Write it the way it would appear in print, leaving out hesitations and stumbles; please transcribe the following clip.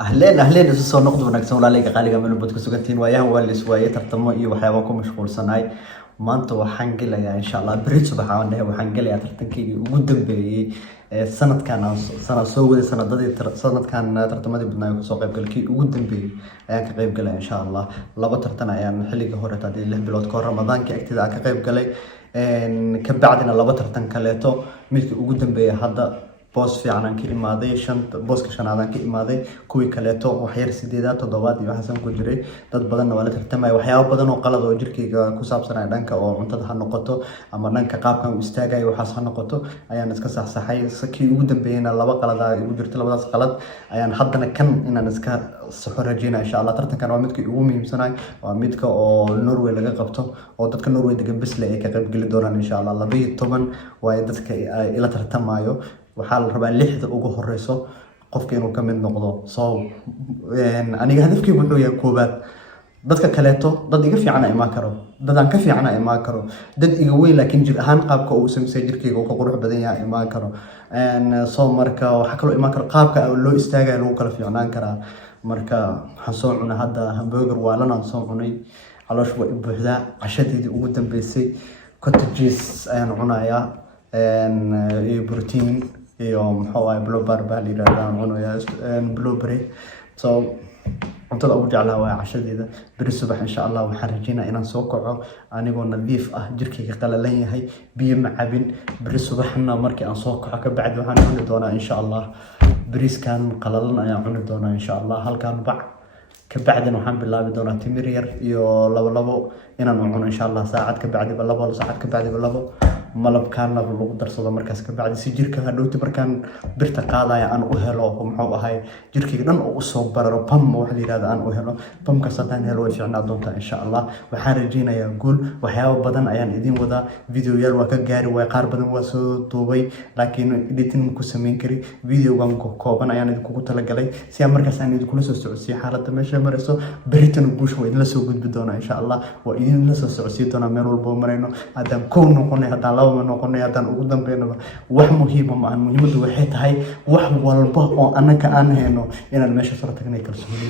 أهلين soo noqdo wanaagsan walaaleyga qaaliga meel bad ku sugantiin waayahan waa la iswaayay tartamo iyo waxyaabo ku mashquulsanaay maanta waxaan gelayaa insha Allah bari subax aan dhahay waxaan gelayaa tartankii ugu dambeeyay sanadkan soo waday sanadkan tartamadii badnaa ku soo qayb galkii ugu dambeeyay ayaan ka qayb galay insha Allah laba tartan ayaan xilliga hore taadii 6 bilood ka hor Ramadaanka agtida ka qayb galay ka bacdina laba tartan kaleeto midkii ugu dambeeyay hadda boos fiican ka imaaday booska shanaad ka imaaday kuwii kaleeto wax yar 8 7 iyo waxaan ku jiray dad badan wala tartamay waxyaabo badan oo qalad oo jirkeyga ku saabsan dhanka oo cuntada ha noqoto ama dhanka qaabkan u istaagay waxaas ha noqoto ayaan iska saxsaxay sakii ugu dambeeyna laba qalad ay ugu jirtay labadaas qalad ayaan haddana kan inaan iska saxo rajeynaa insha Allah tartankan waa midkii ugu muhiimsanay waa midka oo Norway laga qabto oo dadka Norway degan bas ay ka qayb gali doonaan insha Allah 12 way dadka ila tartamayo waxaa la rabaa 6 ugu horeyso qofka inuu ka mid noqdo soo aniga hadafkaygu wuxuu yahay koobaad dadka kaleeto dad iga fiican ay ma karo dad aan ka fiican ay ma karo dad iga weyn laakiin jir ahaan qaabka uu sameeyay jirkeyga ka qurux badan yahay ma karo soo marka waxa kale oo iman karo qaabka loo istaagay lagu kala fiicnaan karaa marka waxaan soo cunaa hadda hamburger waa lan aan soo cunay caloosh waa buuxdaa cashadeedii ugu dambeysay cottages ayaan cunayaa iyo protein iyo maxaa blueberry baa la yiraahdaa cunayaa blueberry so cuntada ugu jeclaa waa cashadeeda bari subax insha Allah waxaan rajeynayaa inaan soo kaco anigoo nadiif ah jirkeyga qalalan yahay biyo ma cabin bari subaxna markii aan soo kaco ka bacdi waxaan cuni doonaa insha Allah bariiskan qalalan ayaan cuni doonaa insha Allah halkaan bac ka bacdina waxaan bilaabi doonaa timir yar iyo labo inaan cuno insha Allah saacad ka bacdi labo saacad ka bacdi labo malabkaan lagu darsado markaas ka bacdi si jirka hadhowti markaan birta qaadaya aan u helo muxuu ahay jirkeyga dhan oo soo bararo pam wax la yiraahdo aan u helo pamkaas hadaan helo way fiicnaa doontaa insha Allah waxaan rajeynayaa guul waxyaabo badan ayaan idin wadaa videoyaal waa ka gaari way qaar badan waa soo duubay laakiin editing ku sameyn kari videogan kooban ayaan idinku talagalay si aan markaas aan idinku soo socodsiyo xaaladda meesha marayso baritan guush way idin la soo gudbi doonaa insha Allah waa idin la soo socodsiyo doonaa meel walba marayno hadaan koow noqonay hadaan laba ma noqonay hadaan ugu dambeeyno wax muhiim ah muhiimadu waxay tahay wax walba oo anaka aan hayno inaan meesha soo tagnay kalsooni.